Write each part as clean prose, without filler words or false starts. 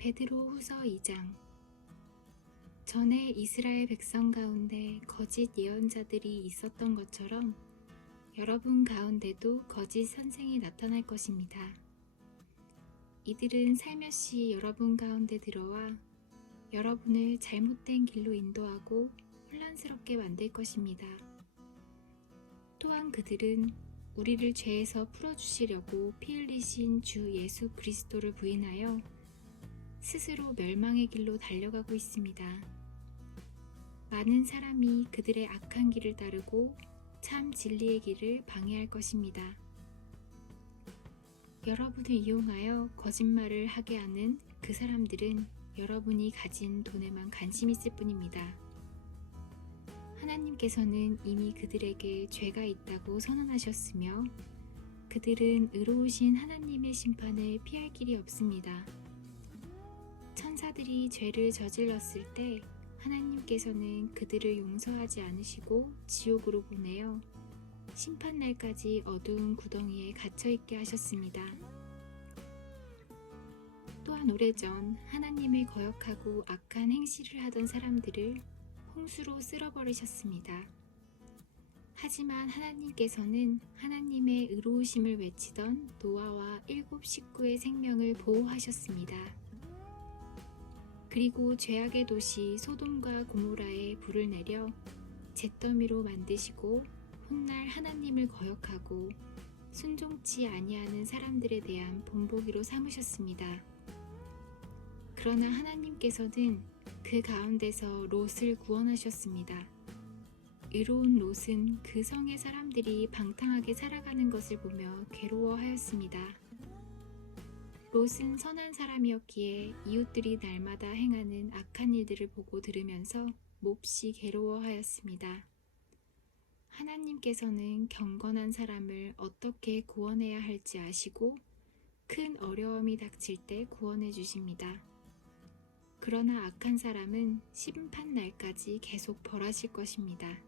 베드로 후서 2장. 전에 이스라엘 백성 가운데 거짓 예언자들이 있었던 것처럼 여러분 가운데도 거짓 선생이 나타날 것입니다. 이들은 살며시 여러분 가운데 들어와 여러분을 잘못된 길로 인도하고 혼란스럽게 만들 것입니다. 또한 그들은 우리를 죄에서 풀어주시려고 피 흘리신 주 예수 그리스도를 부인하여 스스로 멸망의 길로 달려가고 있습니다. 많은 사람이 그들의 악한 길을 따르고 참 진리의 길을 방해할 것입니다. 여러분을 이용하여 거짓말을 하게 하는 그 사람들은 여러분이 가진 돈에만 관심 있을 뿐입니다. 하나님께서는 이미 그들에게 죄가 있다고 선언하셨으며 그들은 의로우신 하나님의 심판을 피할 길이 없습니다. 천사들이 죄를 저질렀을 때 하나님께서는 그들을 용서하지 않으시고 지옥으로 보내어 심판날까지 어두운 구덩이에 갇혀있게 하셨습니다. 또한 오래전 하나님을 거역하고 악한 행실을 하던 사람들을 홍수로 쓸어버리셨습니다. 하지만 하나님께서는 하나님의 의로우심을 외치던 노아와 7 식구의 생명을 보호하셨습니다. 그리고 죄악의 도시 소돔과 고모라에 불을 내려 잿더미로 만드시고 훗날 하나님을 거역하고 순종치 아니하는 사람들에 대한 본보기로 삼으셨습니다. 그러나 하나님께서는 그 가운데서 롯을 구원하셨습니다. 의로운 롯은 그 성의 사람들이 방탕하게 살아가는 것을 보며 괴로워하였습니다. 롯은 선한 사람이었기에 이웃들이 날마다 행하는 악한 일들을 보고 들으면서 몹시 괴로워하였습니다. 하나님께서는 경건한 사람을 어떻게 구원해야 할지 아시고 큰 어려움이 닥칠 때 구원해 주십니다. 그러나 악한 사람은 심판 날까지 계속 벌하실 것입니다.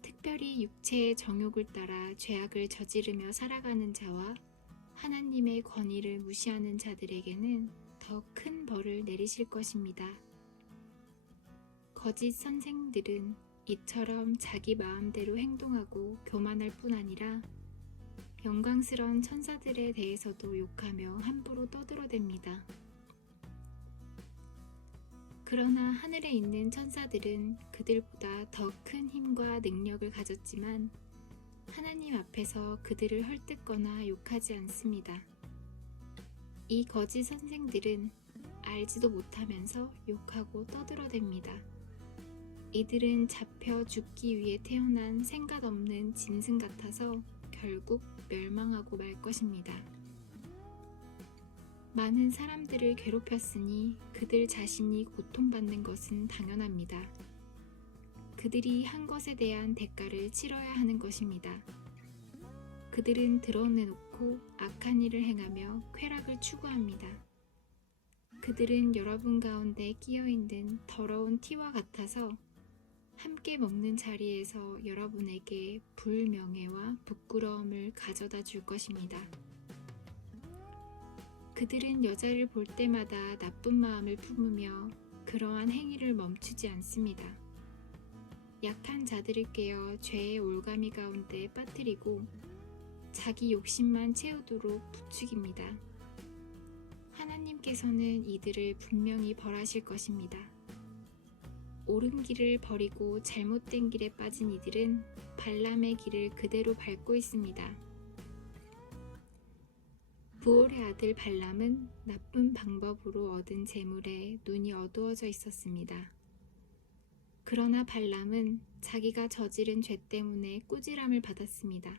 특별히 육체의 정욕을 따라 죄악을 저지르며 살아가는 자와 하나님의 권위를 무시하는 자들에게는 더 큰 벌을 내리실 것입니다. 거짓 선생들은 이처럼 자기 마음대로 행동하고 교만할 뿐 아니라 영광스러운 천사들에 대해서도 욕하며 함부로 떠들어댑니다. 그러나 하늘에 있는 천사들은 그들보다 더 큰 힘과 능력을 가졌지만 하나님 앞에서 그들을 헐뜯거나 욕하지 않습니다. 이 거짓 선생들은 알지도 못하면서 욕하고 떠들어댑니다. 이들은 잡혀 죽기 위해 태어난 생각 없는 짐승 같아서 결국 멸망하고 말 것입니다. 많은 사람들을 괴롭혔으니 그들 자신이 고통받는 것은 당연합니다. 그들이 한 것에 대한 대가를 치러야 하는 것입니다. 그들은 드러내놓고 악한 일을 행하며 쾌락을 추구합니다. 그들은 여러분 가운데 끼어있는 더러운 티와 같아서 함께 먹는 자리에서 여러분에게 불명예와 부끄러움을 가져다 줄 것입니다. 그들은 여자를 볼 때마다 나쁜 마음을 품으며 그러한 행위를 멈추지 않습니다. 약한 자들을 깨어 죄의 올가미 가운데 빠뜨리고 자기 욕심만 채우도록 부추깁니다. 하나님께서는 이들을 분명히 벌하실 것입니다. 옳은 길을 버리고 잘못된 길에 빠진 이들은 발람의 길을 그대로 밟고 있습니다. 부올의 아들 발람은 나쁜 방법으로 얻은 재물에 눈이 어두워져 있었습니다. 그러나 발람은 자기가 저지른 죄 때문에 꾸지람을 받았습니다.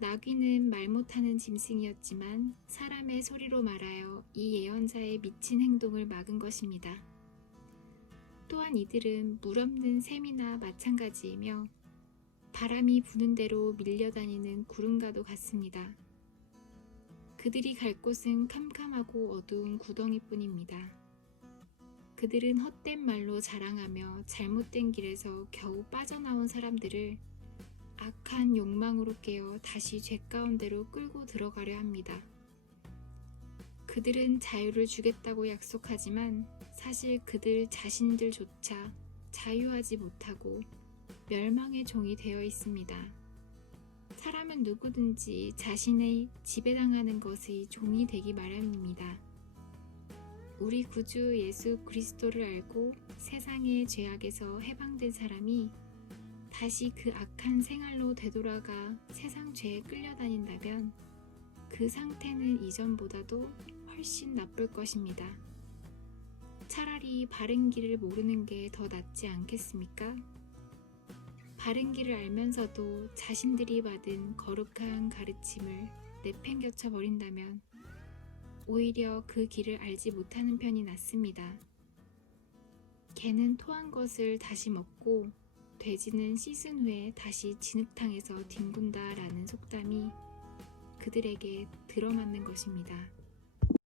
나귀는 말 못하는 짐승이었지만 사람의 소리로 말하여 이 예언자의 미친 행동을 막은 것입니다. 또한 이들은 물 없는 샘이나 마찬가지이며 바람이 부는 대로 밀려다니는 구름과도 같습니다. 그들이 갈 곳은 캄캄하고 어두운 구덩이뿐입니다. 그들은 헛된 말로 자랑하며 잘못된 길에서 겨우 빠져나온 사람들을 악한 욕망으로 깨어 다시 죄 가운데로 끌고 들어가려 합니다. 그들은 자유를 주겠다고 약속하지만 사실 그들 자신들조차 자유하지 못하고 멸망의 종이 되어 있습니다. 사람은 누구든지 자신의 지배당하는 것의 종이 되기 마련입니다. 우리 구주 예수 그리스도를 알고 세상의 죄악에서 해방된 사람이 다시 그 악한 생활로 되돌아가 세상 죄에 끌려다닌다면 그 상태는 이전보다도 훨씬 나쁠 것입니다. 차라리 바른 길을 모르는 게 더 낫지 않겠습니까? 바른 길을 알면서도 자신들이 받은 거룩한 가르침을 내팽겨쳐 버린다면 오히려 그 길을 알지 못하는 편이 낫습니다. 개는 토한 것을 다시 먹고 돼지는 씻은 후에 다시 진흙탕에서 뒹군다 라는 속담이 그들에게 들어맞는 것입니다.